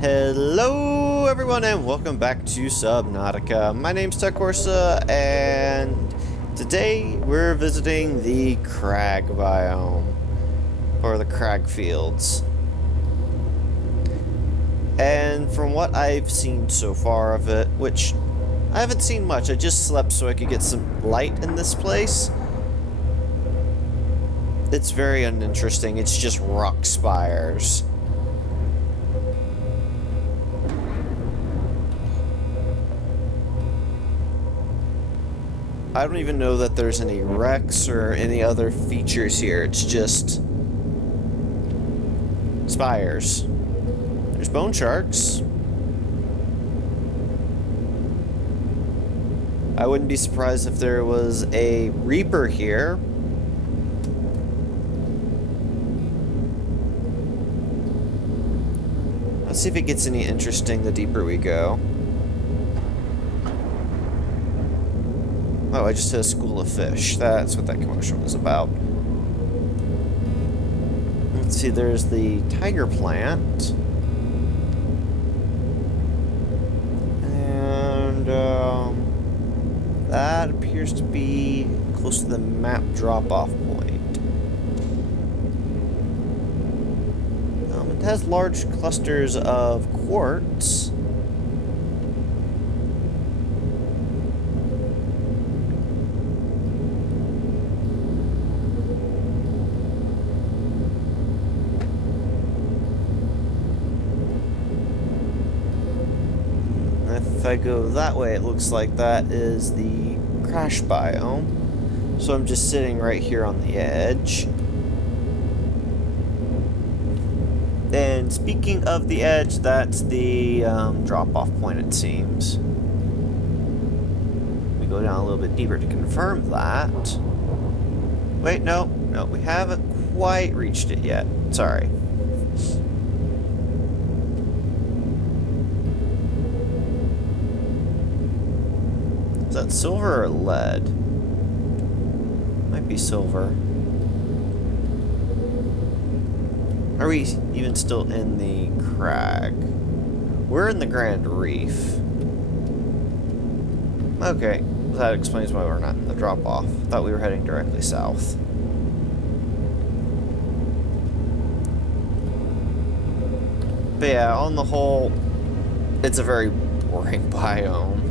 Hello everyone and welcome back to Subnautica. My name's Corsa and today we're visiting the Crag biome, or the Crag Fields. And from what I've seen so far of it, which I haven't seen much, I just slept so I could get some light in this place. It's very uninteresting, it's just rock spires. I don't even know that there's any wrecks or any other features here. It's just spires. There's bone sharks. I wouldn't be surprised if there was a reaper here. Let's see if it gets any interesting the deeper we go. Oh, I just hit a school of fish. That's what that commotion was about. Let's see, there's the tiger plant. And, that appears to be close to the map drop-off point. It has large clusters of quartz. If I go that way, it looks like that is the crash biome. So I'm just sitting right here on the edge. And speaking of the edge, that's the drop-off point, it seems. We go down a little bit deeper to confirm that. Wait, no, we haven't quite reached it yet. Sorry. Is that silver or lead? Might be silver. Are we even still in the crag? We're in the Grand Reef. Okay, that explains why we're not in the drop-off. Thought we were heading directly south. But yeah, on the whole, it's a very boring biome.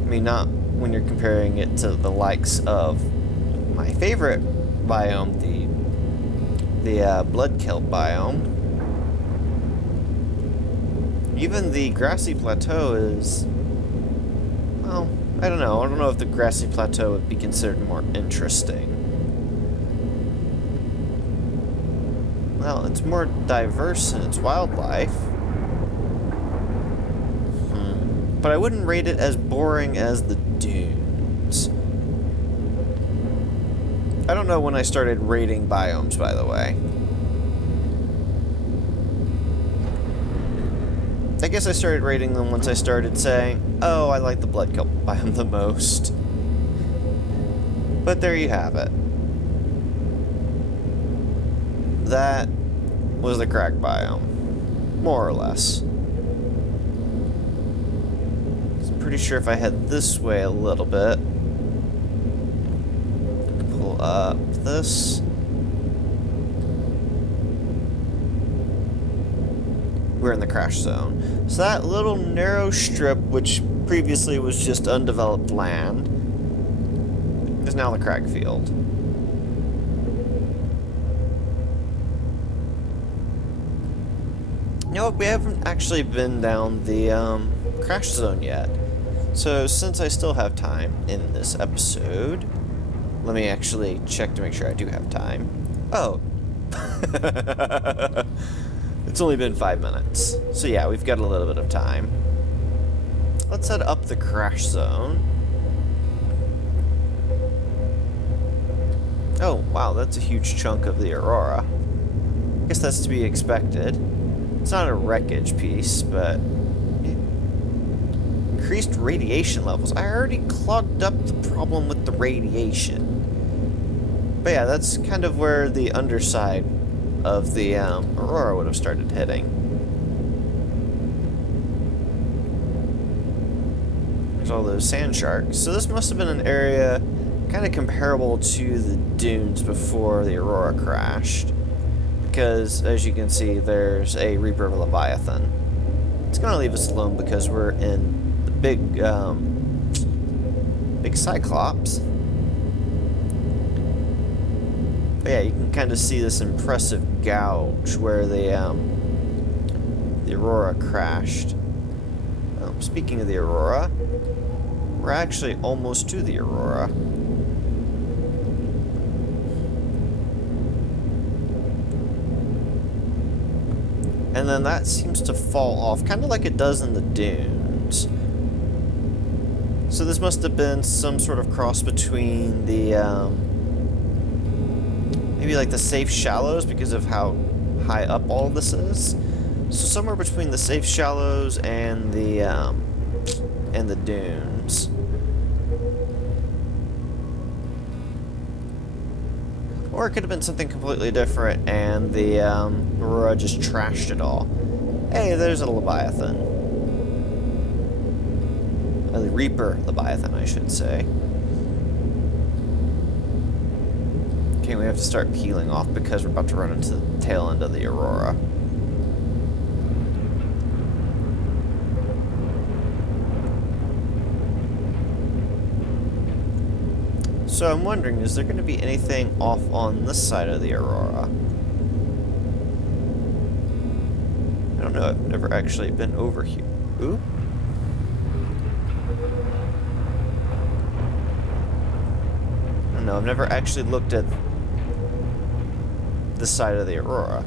I mean, not when you're comparing it to the likes of my favorite biome, the blood kelp biome. Even the grassy plateau is, well, I don't know. I don't know if the grassy plateau would be considered more interesting. Well, it's more diverse in its wildlife. But I wouldn't rate it as boring as the dunes. I don't know when I started rating biomes, by the way. I guess I started rating them once I started saying, oh, I like the blood kelp biome the most. But there you have it. That was the Crag biome. More or less. Pretty sure if I head this way a little bit, pull up this, we're in the crash zone. So that little narrow strip, which previously was just undeveloped land, is now the Crag Field. You know what, we haven't actually been down the crash zone yet. So, since I still have time in this episode, let me actually check to make sure I do have time. Oh. It's only been 5 minutes. So yeah, we've got a little bit of time. Let's head up the crash zone. Oh, wow, that's a huge chunk of the Aurora. I guess that's to be expected. It's not a wreckage piece, but increased radiation levels. I already clogged up the problem with the radiation. But yeah, that's kind of where the underside of the Aurora would have started hitting. There's all those sand sharks. So this must have been an area kind of comparable to the dunes before the Aurora crashed. Because, as you can see, there's a Reaper Leviathan. It's going to leave us alone because we're in the big Cyclops. But yeah, you can kind of see this impressive gouge where the Aurora crashed. Speaking of the Aurora, we're actually almost to the Aurora. And then that seems to fall off, kind of like it does in the dunes. So this must have been some sort of cross between the, maybe like the safe shallows because of how high up all this is. So somewhere between the safe shallows and the dunes. Or it could have been something completely different and the Aurora just trashed it all. Hey, there's a Leviathan. A Reaper Leviathan, I should say. Okay, we have to start peeling off because we're about to run into the tail end of the Aurora. So I'm wondering, is there going to be anything off on this side of the Aurora? I don't know, I've never actually been over here. Ooh? I don't know, I've never actually looked at this side of the Aurora.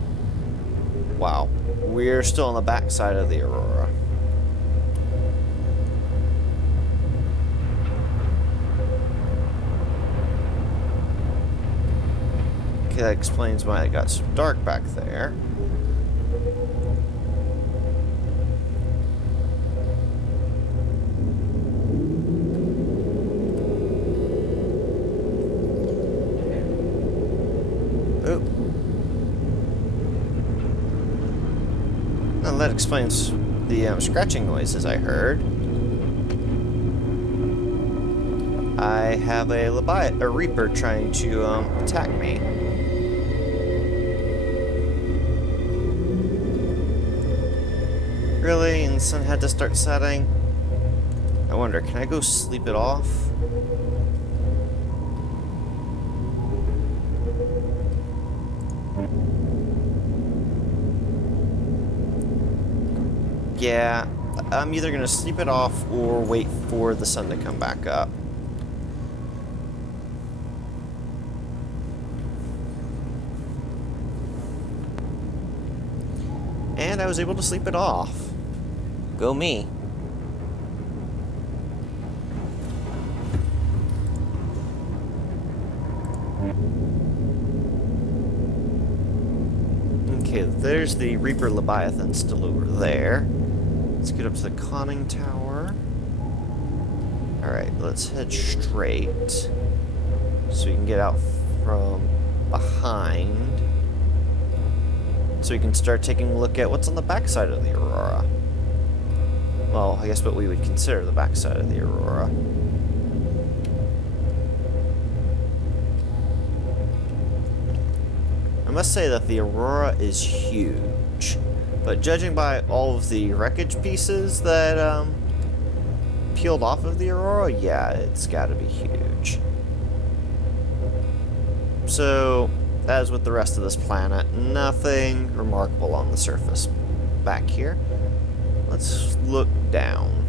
Wow, we're still on the back side of the Aurora. That explains why it got so dark back there. Oh. Well, that explains the scratching noises I heard. I have a Reaper trying to attack me. Really? And the sun had to start setting? I wonder, can I go sleep it off? Yeah, I'm either going to sleep it off or wait for the sun to come back up. And I was able to sleep it off. Go me. Okay, there's the Reaper Leviathan still over there. Let's get up to the conning tower. Alright, let's head straight so we can get out from behind. So we can start taking a look at what's on the backside of the Aurora. Well, I guess what we would consider the backside of the Aurora. I must say that the Aurora is huge, but judging by all of the wreckage pieces that peeled off of the Aurora, yeah, it's gotta be huge. So, as with the rest of this planet, nothing remarkable on the surface. Back here, let's look down.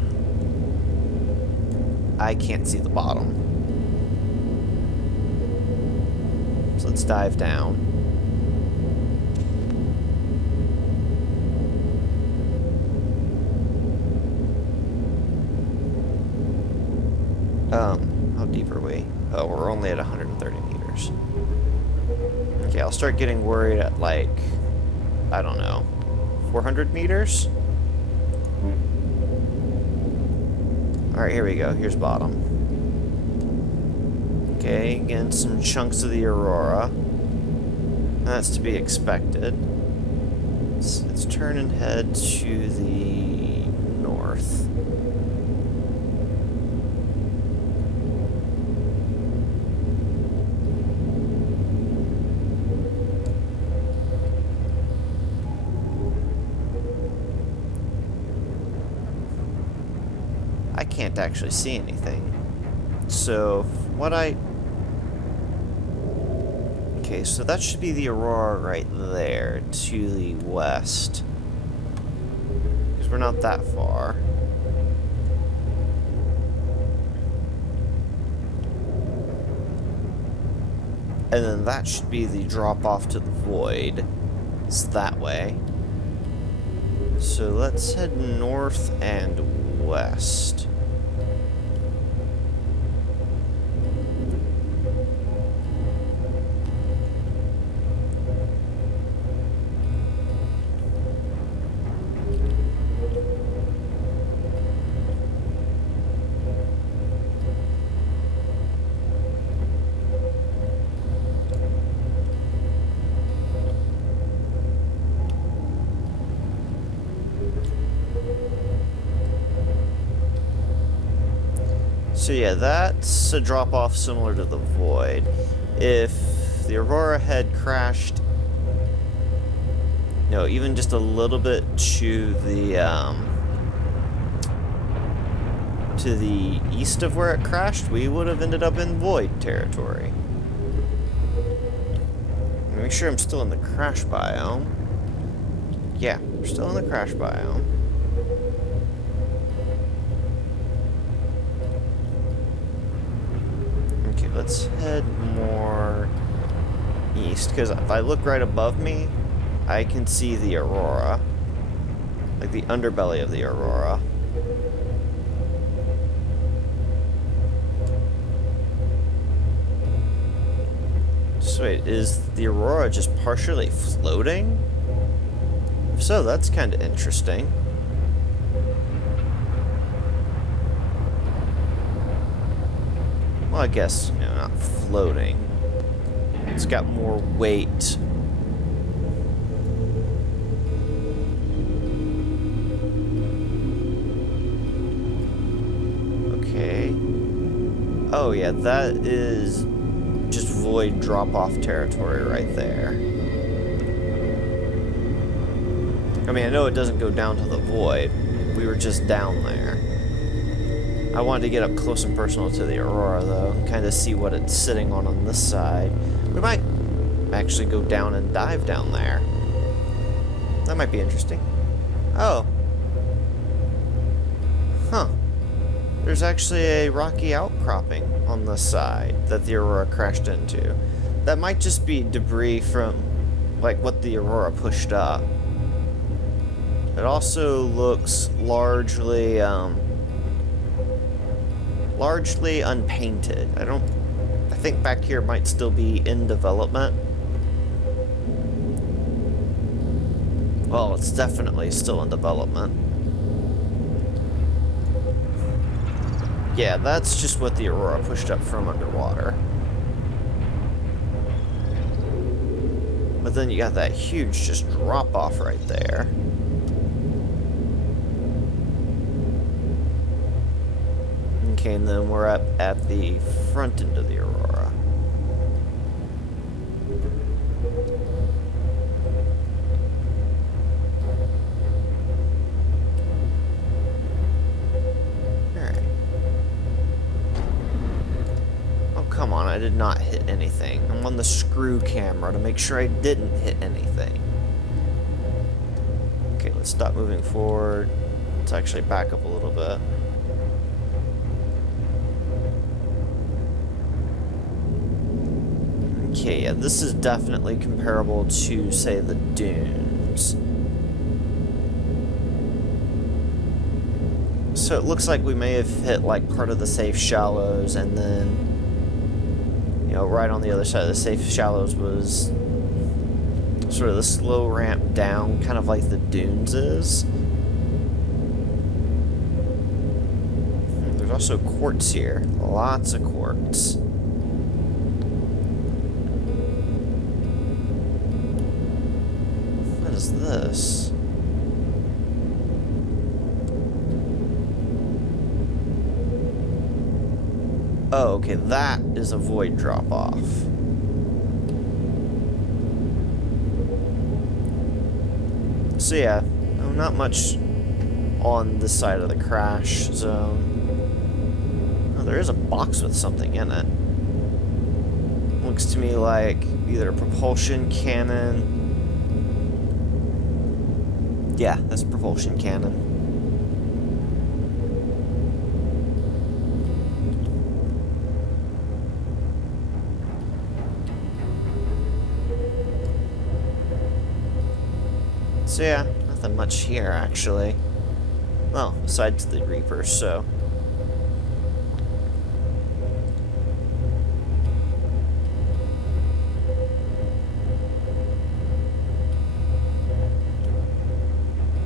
I can't see the bottom. So let's dive down. How deep are we? Oh, we're only at 130 meters. Okay, I'll start getting worried at, like, I don't know, 400 meters? Alright, here we go. Here's bottom. Okay, again, some chunks of the Aurora. That's to be expected. Let's turn and head to the north. I can't actually see anything. So, okay, so that should be the Aurora right there, to the west. Because we're not that far. And then that should be the drop off to the void. It's that way. So let's head north and west. So yeah, that's a drop-off similar to the Void. If the Aurora had crashed, no, even just a little bit to the east of where it crashed, we would have ended up in Void territory. Make sure I'm still in the crash biome. Yeah, we're still in the crash biome. Okay, let's head more east, because if I look right above me, I can see the Aurora. Like the underbelly of the Aurora. So wait, is the Aurora just partially floating? If so, that's kind of interesting. Well, I guess, you know, not floating. It's got more weight. Okay. Oh yeah, that is just Void drop-off territory right there. I mean, I know it doesn't go down to the Void. We were just down there. I wanted to get up close and personal to the Aurora, though, and kind of see what it's sitting on this side. We might actually go down and dive down there. That might be interesting. Oh. Huh. There's actually a rocky outcropping on the side that the Aurora crashed into. That might just be debris from, like, what the Aurora pushed up. It also looks largely unpainted. I think back here might still be in development. Well, it's definitely still in development. Yeah, that's just what the Aurora pushed up from underwater. But then you got that huge just drop-off right there. Okay, and then we're up at the front end of the Aurora. Alright. Oh, come on, I did not hit anything. I'm on the screw camera to make sure I didn't hit anything. Okay, let's stop moving forward. Let's actually back up a little bit. Okay, yeah, this is definitely comparable to, say, the dunes. So it looks like we may have hit, like, part of the safe shallows, and then, you know, right on the other side of the safe shallows was sort of the slow ramp down, kind of like the dunes is. There's also quartz here. Lots of quartz. is this? Oh, okay, that is a void drop-off. So yeah, no, not much on this side of the crash zone. Oh, there is a box with something in it. Looks to me like either a propulsion cannon. Yeah, that's a propulsion cannon. So yeah, nothing much here actually. Well, besides the Reapers, so.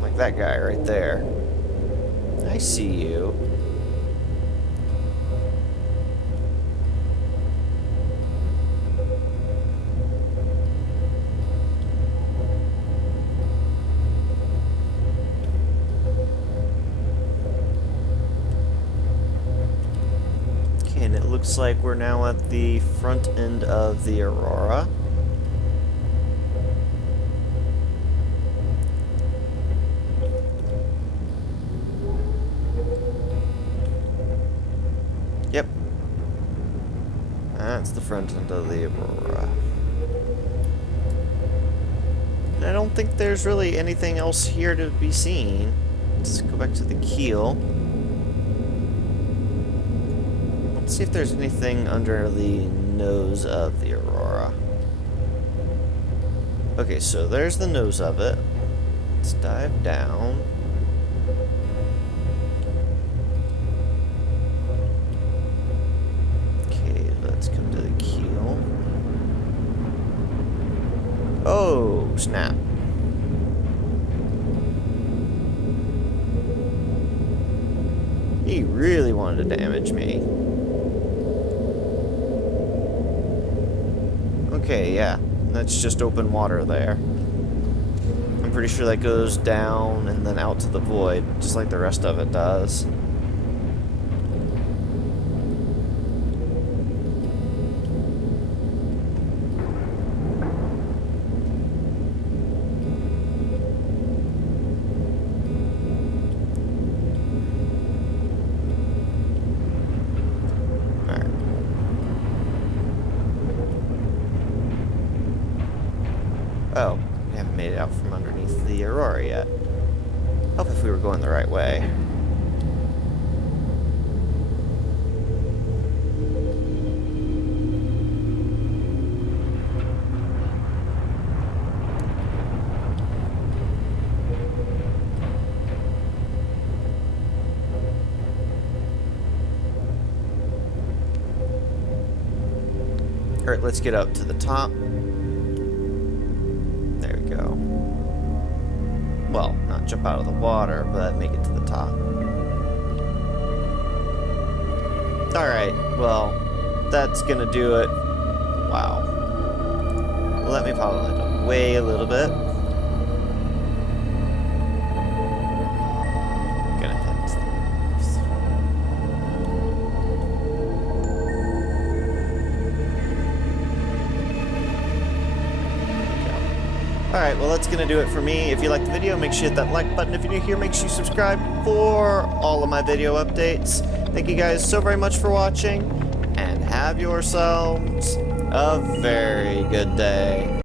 Like that guy right there. I see you. And it looks like we're now at the front end of the Aurora. Yep. That's the front end of the Aurora. And I don't think there's really anything else here to be seen. Let's go back to the keel. Let's see if there's anything under the nose of the Aurora. Okay, so there's the nose of it. Let's dive down. Okay, let's come to the keel. Oh, snap. He really wanted to damage me. Okay, yeah, that's just open water there. I'm pretty sure that goes down and then out to the void, just like the rest of it does. Oh, we haven't made it out from underneath the Aurora yet. Help if we were going the right way. Alright, let's get up to the top. There we go. Well, not jump out of the water, but make it to the top. Alright, well, that's gonna do it. Wow. Let me follow it away a little bit. Gonna head to the Alright, well that's gonna do it for me. If you liked the video, make sure you hit that like button. If you're new here, make sure you subscribe for all of my video updates. Thank you guys so very much for watching, and have yourselves a very good day.